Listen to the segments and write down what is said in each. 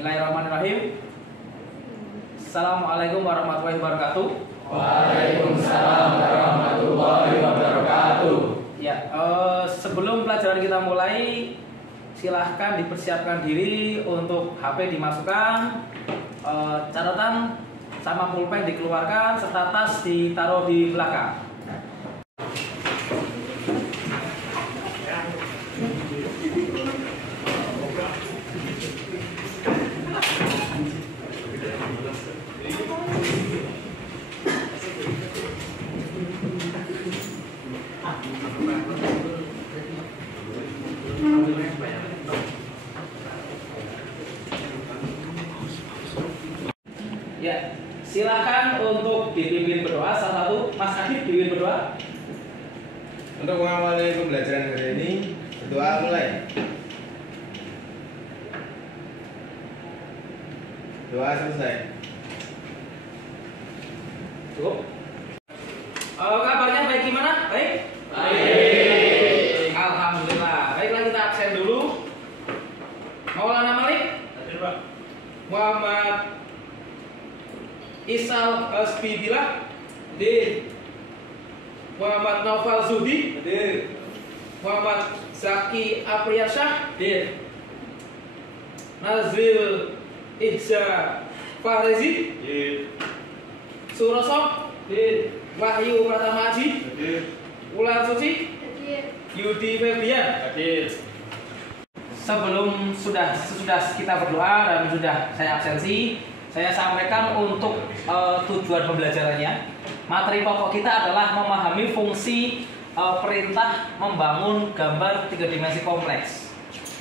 Bismillahirrahmanirrahim. Assalamualaikum warahmatullahi wabarakatuh. Waalaikumsalam warahmatullahi wabarakatuh. Ya, sebelum pelajaran kita mulai, silahkan dipersiapkan diri untuk HP dimasukkan, catatan sama pulpen dikeluarkan, serta tas ditaruh di belakang. Ya, silakan untuk dipimpin berdoa. Satu, Mas Adib dipimpin berdoa. Untuk mengawali pembelajaran hari ini, berdoa mulai. Doa selesai. Cukup. Kabarnya baik gimana? Baik? Baik. Alhamdulillah. Baiklah, kita absen dulu. Maulana Malik? Hadir, Pak. Muhammad Isal Hasbibillah? Hadir. Muhammad Naufal Zudi? Hadir. Muhammad Zaki Apriyasyah? Hadir. Nazril Ihza Fahrezi? Hadir. Suroso? Hadir. Wahyu Pratama Aji? Hadir. Wulan Suci? Hadir. Yudi Febrian? Hadir. Sebelum sudah kita berdoa dan sudah saya absensi, saya sampaikan untuk tujuan pembelajarannya. Materi pokok kita adalah memahami fungsi perintah membangun gambar 3 dimensi kompleks.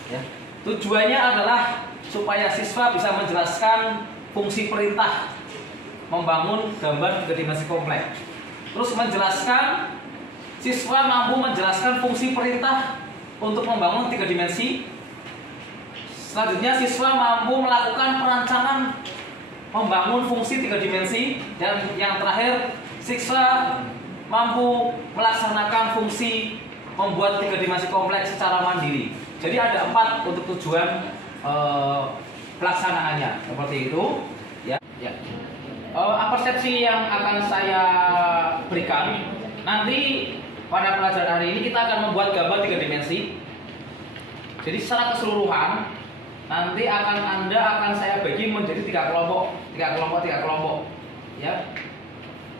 Ya. Tujuannya adalah supaya siswa bisa menjelaskan fungsi perintah membangun gambar 3 dimensi kompleks. Terus menjelaskan, siswa mampu menjelaskan fungsi perintah untuk membangun 3 dimensi. Selanjutnya siswa mampu melakukan perancangan membangun fungsi 3 dimensi, dan yang terakhir siswa mampu melaksanakan fungsi membuat 3 dimensi kompleks secara mandiri. Jadi ada 4 untuk tujuan pelaksanaannya, seperti itu. Ya. Persepsi yang akan saya berikan nanti pada pelajaran hari ini, kita akan membuat gambar 3 dimensi. Jadi secara keseluruhan nanti Anda akan saya bagi menjadi 3 kelompok. Ya.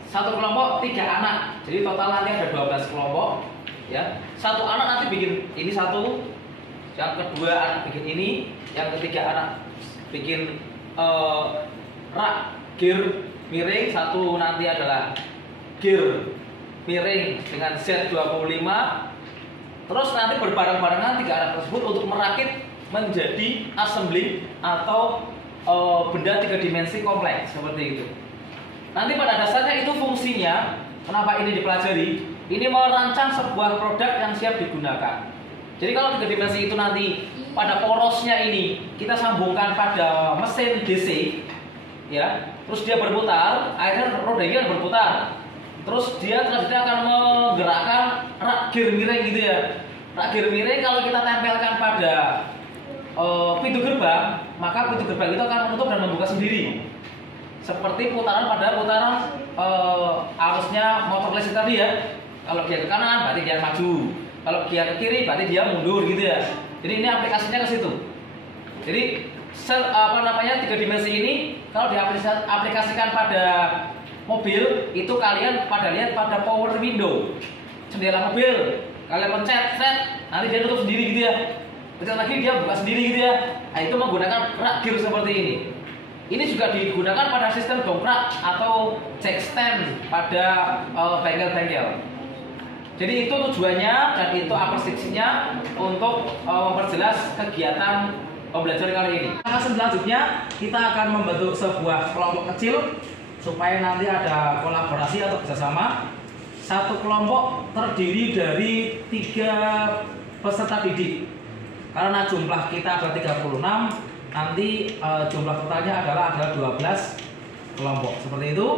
Satu kelompok 3 anak. Jadi total nanti ada 12 kelompok. Ya. Satu anak nanti bikin ini satu, yang kedua anak bikin ini, yang ketiga anak bikin rak gear miring, satu nanti adalah gear miring dengan Z25. Terus nanti berbareng-barengan 3 anak tersebut untuk merakit menjadi assembly atau benda 3 dimensi kompleks, seperti itu. Nanti pada dasarnya itu fungsinya, kenapa ini dipelajari? Ini merancang sebuah produk yang siap digunakan. Jadi kalau 3 dimensi itu nanti pada porosnya ini kita sambungkan pada mesin DC, ya, terus dia berputar, akhirnya rodanya berputar. Terus dia selanjutnya akan menggerakkan rak gear miring gitu ya. Rak gear miring kalau kita tempelkan pada pintu gerbang, maka pintu gerbang itu akan menutup dan membuka sendiri. Seperti putaran pada putaran arusnya motor listrik tadi ya. Kalau dia ke kanan berarti dia maju, kalau dia ke kiri berarti dia mundur gitu ya. Jadi ini aplikasinya ke situ. Jadi 3 dimensi ini kalau diaplikasikan pada mobil, itu kalian pada lihat pada power window jendela mobil, kalian pencet, nanti dia tutup sendiri gitu ya. Pencet lagi dia buka sendiri gitu ya. Nah, itu menggunakan rak gear seperti ini. Ini juga digunakan pada sistem dongkrak atau jack stand pada bengkel-bengkel. Jadi itu tujuannya dan itu aplikasinya untuk memperjelas kegiatan pembelajaran kali ini. Selanjutnya kita akan membentuk sebuah kelompok kecil supaya nanti ada kolaborasi atau kerjasama. Satu kelompok terdiri dari 3 peserta didik. Karena jumlah kita ada 36, nanti jumlah totalnya adalah 12 kelompok. Seperti itu.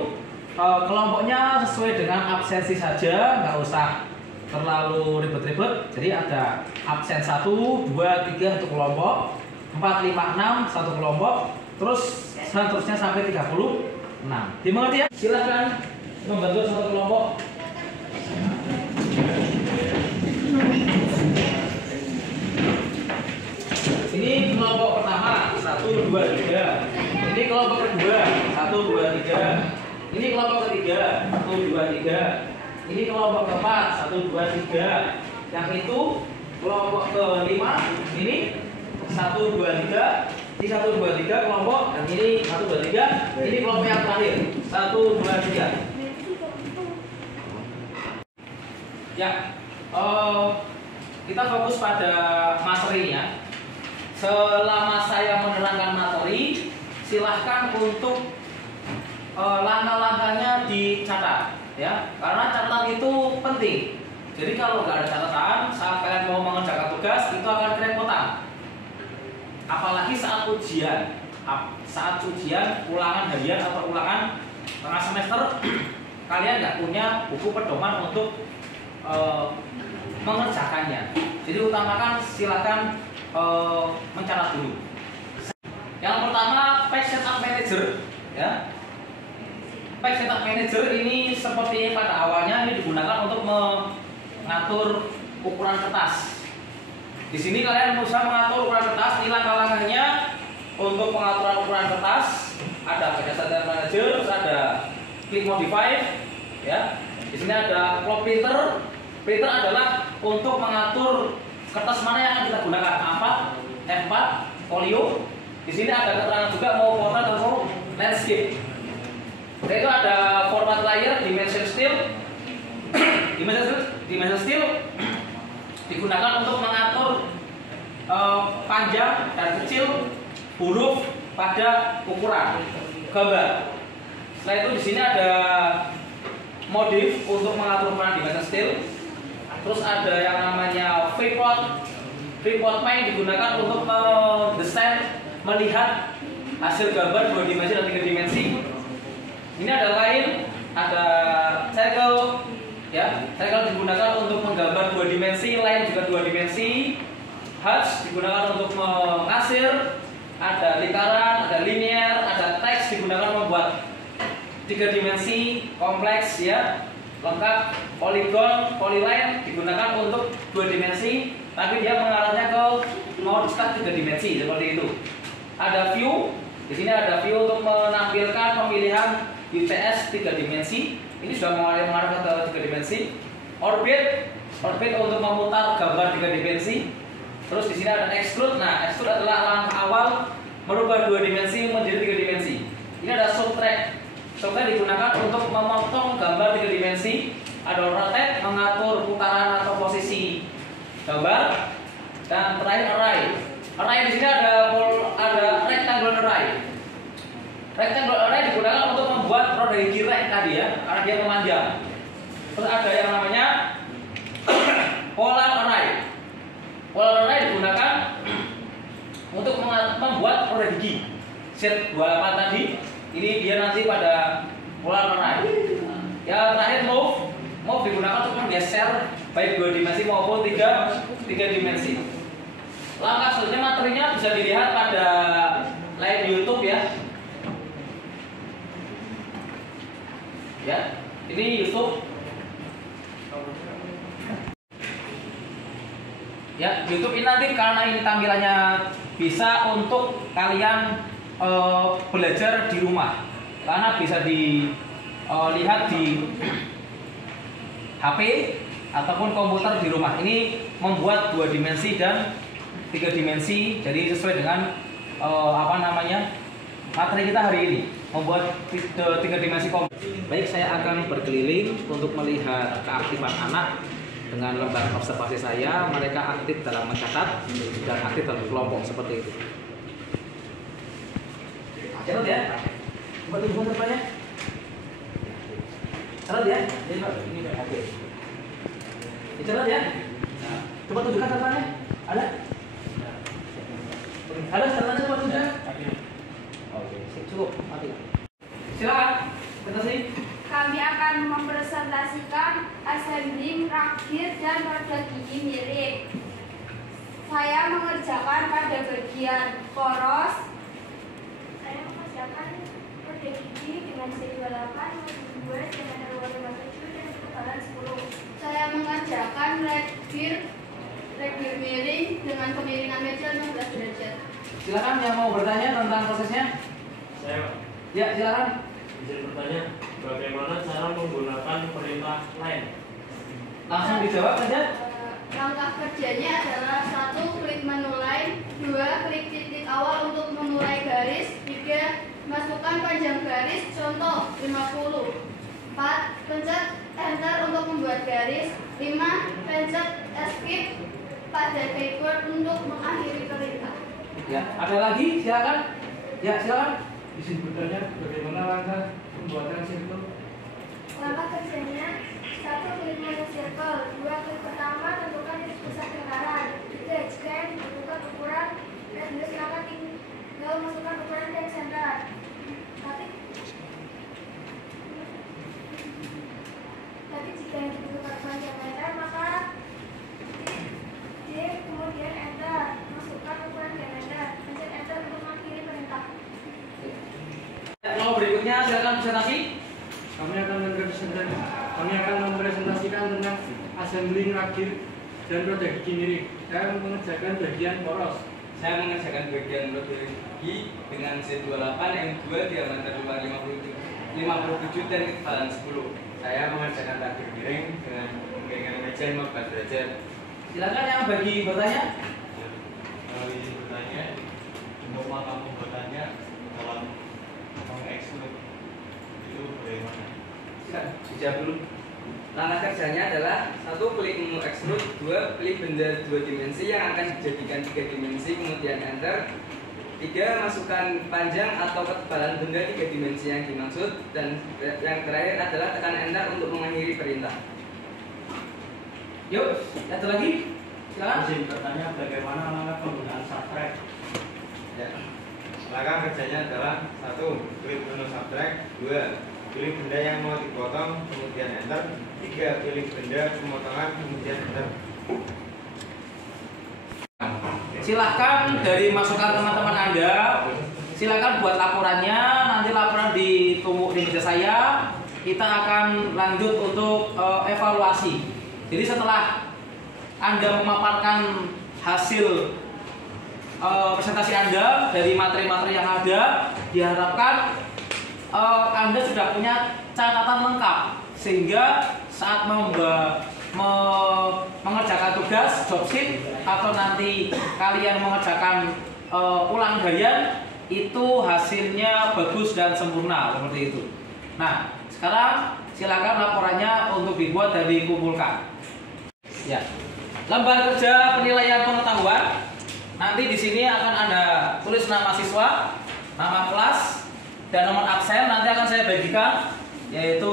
Kelompoknya sesuai dengan absensi saja, nggak usah terlalu ribet-ribet. Jadi ada absen 1, 2, 3 untuk kelompok. 4, 5, 6 satu kelompok, terus seterusnya sampai 36. Dimengerti ya? Silakan membentuk satu kelompok. Ini kelompok pertama 1, 2, 3. Ini kelompok kedua 1, 2, 3. Ini kelompok ketiga 1, 2, 3. Ini kelompok keempat 1, 2, 3. Yang itu kelompok kelima ini 1, 2, 3. Ini 1, 2, 3 kelompok, dan ini 1, 2, 3. Ini kelompok yang terakhir 1, 2, 3. Ya, kita fokus pada materinya. Selama saya menerangkan materi, silahkan untuk langkah-langkahnya dicatat, ya, karena catatan itu penting. Jadi kalau nggak ada catatan, saat kalian mau mengerjakan tugas itu akan kerepotan. Apalagi saat ujian, ulangan harian atau ulangan tengah semester, kalian nggak punya buku pedoman untuk mengerjakannya. Jadi utamakan silakan mencatat dulu. Yang pertama, page setup manager, ya. Page setup manager ini seperti pada awalnya ini digunakan untuk mengatur ukuran kertas. Di sini kalian bisa mengatur ukuran kertas. Ini langkah-langkahnya untuk pengaturan ukuran kertas. Ada page setup manager, terus ada click modify, ya. Di sini ada clock printer. Printer adalah untuk mengatur kertas mana yang akan kita gunakan, A4, F4, folio. Di sini ada keterangan juga mau portrait atau landscape. Itu ada format layer, dimension style. Dimension style digunakan untuk mengatur panjang dan kecil huruf pada ukuran gambar. Setelah itu di sini ada modif untuk mengatur ukuran dimension style. Terus ada yang namanya viewport main digunakan untuk mendesain, melihat hasil gambar 2 dimensi dan 3 dimensi. Ini ada lain, ada circle, ya. Circle digunakan untuk menggambar 2 dimensi, line juga 2 dimensi. Hatch digunakan untuk mengasir, ada lingkaran, ada linear, ada teks digunakan membuat 3 dimensi kompleks, ya. Lengkap. Polygon, polyline digunakan untuk 2 dimensi, tapi dia mengarahnya ke mau cetak 3 dimensi seperti itu. Ada view, di sini ada view untuk menampilkan pemilihan UCS 3 dimensi. Ini sudah mulai mengarah ke 3 dimensi. Orbit untuk memutar gambar 3 dimensi. Terus di sini ada extrude. Nah, extrude adalah langkah awal merubah 2 dimensi menjadi 3 dimensi. Ini ada subtract. Subtract digunakan untuk memotong gambar 3 dimensi. Ada rotate, mengatur putaran atau posisi gambar, dan terakhir array. Array di sini ada rectangle array. Rectangle array digunakan untuk membuat roda gigi tadi, ya, karena dia memanjang. Terus ada yang namanya polar array. Polar array digunakan untuk membuat roda gigi. Set 28 tadi, ini dia nanti pada polar array. Yang terakhir move digunakan untuk menggeser baik 2 dimensi maupun 3 dimensi. Langkah selanjutnya materinya bisa dilihat pada layar YouTube, ya. Ya, ini YouTube. Ya, YouTube ini nanti karena ini tampilannya bisa untuk kalian belajar di rumah, karena bisa dilihat di HP ataupun komputer di rumah. Ini membuat 2 dimensi dan 3 dimensi, jadi sesuai dengan materi kita hari ini, membuat 3 dimensi kompleks. Baik, saya akan berkeliling untuk melihat keaktifan anak. Dengan lembar observasi saya, mereka aktif dalam mencatat dan aktif dalam kelompok seperti itu. Catat ya, coba tunjukkan depannya. Catat ya, ini oke. Dicatat ya. Nah, coba tunjukkan catatannya. Ada? Ada catatannya, coba tunjukkan. Oke, cukup. Mati. Silakan. Presentasi. Kami akan mempresentasikan assembling rakit dan roda gigi mirip. Saya mengerjakan pada bagian dengan C28 2 diameter 257 dan ketebalan 10. Saya mengerjakan reggir miring dengan kemiringan meja 16 derajat. Silakan yang mau bertanya tentang prosesnya. Saya Ya, silakan. izin bertanya, bagaimana cara menggunakan perintah lain? Langsung dijawab saja. Langkah kerjanya adalah 1. Klik menu line, 2. Klik titik awal untuk memulai garis, 3. Masukkan panjang garis, contoh 50. 4. Pencet enter untuk membuat garis, 5. Pencet escape pada keyboard untuk mengakhiri perintah. Ya, ada lagi? Silakan. Ya, silakan. Izin bertanya, bagaimana langkah pembuatan circle? Langkah kerjanya 1. Klik menu circle, 2. Klik pertama, tentukan titik pusat lingkaran, 3. Jika tentukan ukuran, dan 2. Silakan tinggal masukkan ukuran dan center. Tapi jika yang dibutuhkan panjang meter, maka D kemudian enter, masukkan ukuran diameter, pencet enter untuk mengakhiri perintah. Mau berikutnya silakan presentasi. Kami akan mempresentasikan tentang assembling rakit dan proyek miring. Saya mengerjakan bagian poros. Saya mengerjakan bagian logologi dengan C28 M2 diameter 57 dan ketebalan 10. Saya mengerjakan rakit miring dengan kemiringan meja 15 derajat. Silakan yang bagi bertanya. Kalau izin bertanya, untuk mata pembuatannya dalam mengekstrud itu bagaimana? Silakan dijawab dulu. Langkah kerjanya adalah 1. Klik menu extrude, 2. Klik benda 2 dimensi yang akan dijadikan 3 dimensi, kemudian enter. 3. Masukkan panjang atau ketebalan benda 3 dimensi yang dimaksud, dan yang terakhir adalah tekan enter untuk mengakhiri perintah. Yuk, ada lagi? Silakan. Izin bertanya, bagaimana langkah penggunaan subtract? Ya. Langkah kerjanya adalah 1. Klik menu subtract, 2. Pilih benda yang mau dipotong, kemudian enter. 3. Pilih benda pemotongan, kemudian enter. Silahkan dari masukan teman-teman Anda. Silakan buat laporannya. Nanti laporan ditumpuk di meja saya. Kita akan lanjut untuk evaluasi. Jadi setelah Anda memaparkan hasil presentasi Anda dari materi-materi yang ada, diharapkan Anda sudah punya catatan lengkap sehingga saat mengerjakan tugas job sheet atau nanti kalian mengerjakan ulang harian itu hasilnya bagus dan sempurna seperti itu. Nah, sekarang silakan laporannya untuk dibuat dan dikumpulkan. Ya, lembar kerja penilaian pengetahuan. Nanti di sini akan Anda tulis nama siswa, nama kelas, dan nomor absen. Nanti akan saya bagikan, yaitu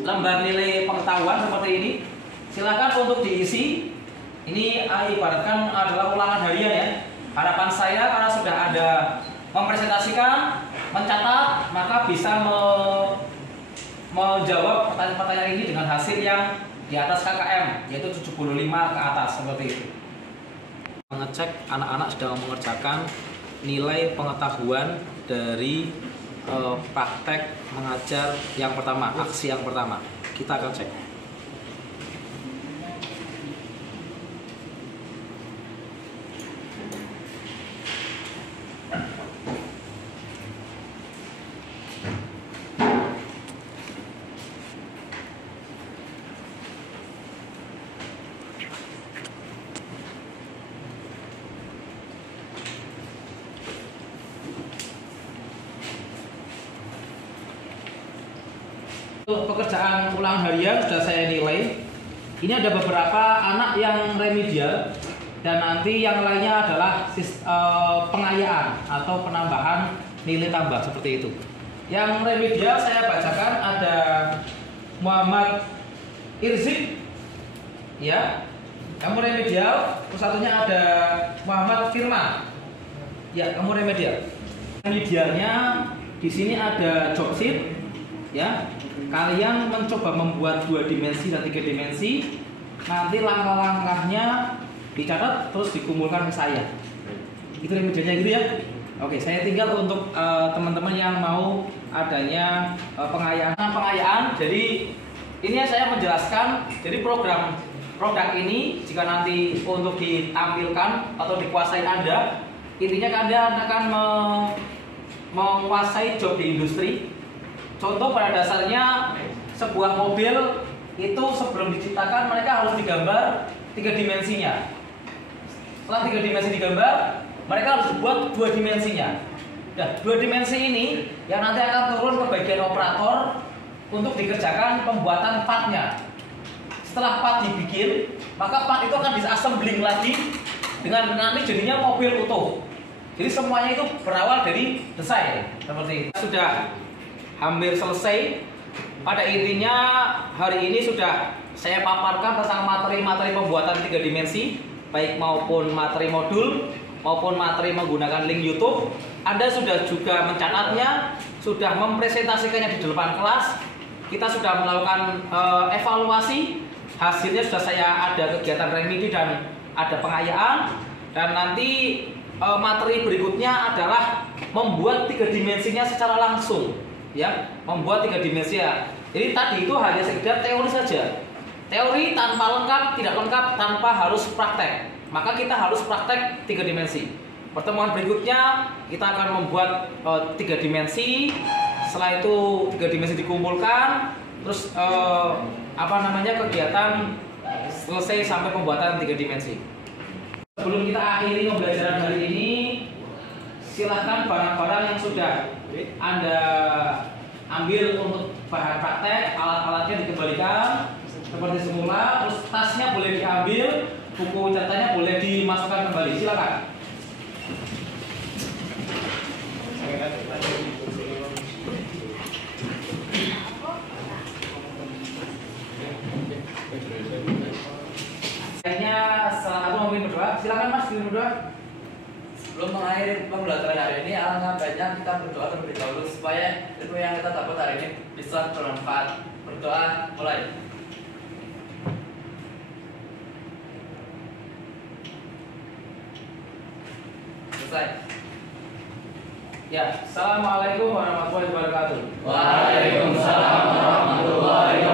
lembar nilai pengetahuan seperti ini. Silakan untuk diisi. Ini ibaratkan adalah ulangan harian ya. Harapan saya karena sudah ada mempresentasikan, mencatat, maka bisa menjawab pertanyaan-pertanyaan ini dengan hasil yang di atas KKM, yaitu 75 ke atas seperti itu. Mengecek anak-anak sedang mengerjakan nilai pengetahuan dari praktek mengajar yang pertama, aksi yang pertama. Kita akan cek. Untuk pekerjaan ulang harian sudah saya nilai. Ini ada beberapa anak yang remedial dan nanti yang lainnya adalah pengayaan atau penambahan nilai tambah seperti itu. Yang remedial saya bacakan ada Muhammad Irzik, ya. Kamu remedial. Terus satunya ada Muhammad Firman. Ya, kamu remedial. Remedialnya di sini ada job sheet, ya. Kalian mencoba membuat 2 dimensi dan 3 dimensi. Nanti langkah-langkahnya dicatat terus dikumpulkan ke saya. Itu remedialnya gitu ya. Oke, saya tinggal untuk teman-teman yang mau adanya pengayaan. Jadi ini saya menjelaskan. Jadi produk ini jika nanti untuk ditampilkan atau dikuasai Anda, intinya Anda akan menguasai job di industri. Contoh pada dasarnya sebuah mobil itu sebelum diciptakan mereka harus digambar 3 dimensinya. Setelah 3 dimensi digambar, mereka harus buat 2 dimensinya. Nah, 2 dimensi ini yang nanti akan turun ke bagian operator untuk dikerjakan pembuatan partnya. Setelah part dibikin, maka part itu akan diassembling lagi dengan nanti jadinya mobil utuh. Jadi semuanya itu berawal dari desain seperti ini. Sudah hampir selesai. Pada intinya hari ini sudah saya paparkan tentang materi-materi pembuatan 3 dimensi, baik maupun materi modul maupun materi menggunakan link YouTube. Anda sudah juga mencatatnya, sudah mempresentasikannya di depan kelas. Kita sudah melakukan evaluasi. Hasilnya sudah saya ada kegiatan remedi dan ada pengayaan. Dan nanti materi berikutnya adalah membuat 3 dimensinya secara langsung, ya, membuat 3 dimensi ya. Jadi tadi itu hanya sekedar teori saja. Teori tanpa lengkap, tidak lengkap tanpa harus praktek. Maka kita harus praktek 3 dimensi. Pertemuan berikutnya kita akan membuat 3 dimensi. Setelah itu 3 dimensi dikumpulkan, terus kegiatan selesai sampai pembuatan 3 dimensi. Sebelum kita akhiri pembelajaran hari ini, silahkan barang-barang yang sudah Anda ambil untuk bahan praktek, alat-alatnya dikembalikan seperti semula. Terus tasnya boleh diambil, buku catatannya boleh dimasukkan kembali. Silakan. Kayaknya salah satu mau berdoa. Silakan Mas, berdoa. Sebelum mengakhiri pembelajaran hari ini, alangkah baiknya kita berdoa terlebih dahulu supaya ilmu yang kita dapat hari ini bisa bermanfaat. Berdoa mulai. Selesai. Ya, assalamualaikum warahmatullahi wabarakatuh. Waalaikumsalam warahmatullahi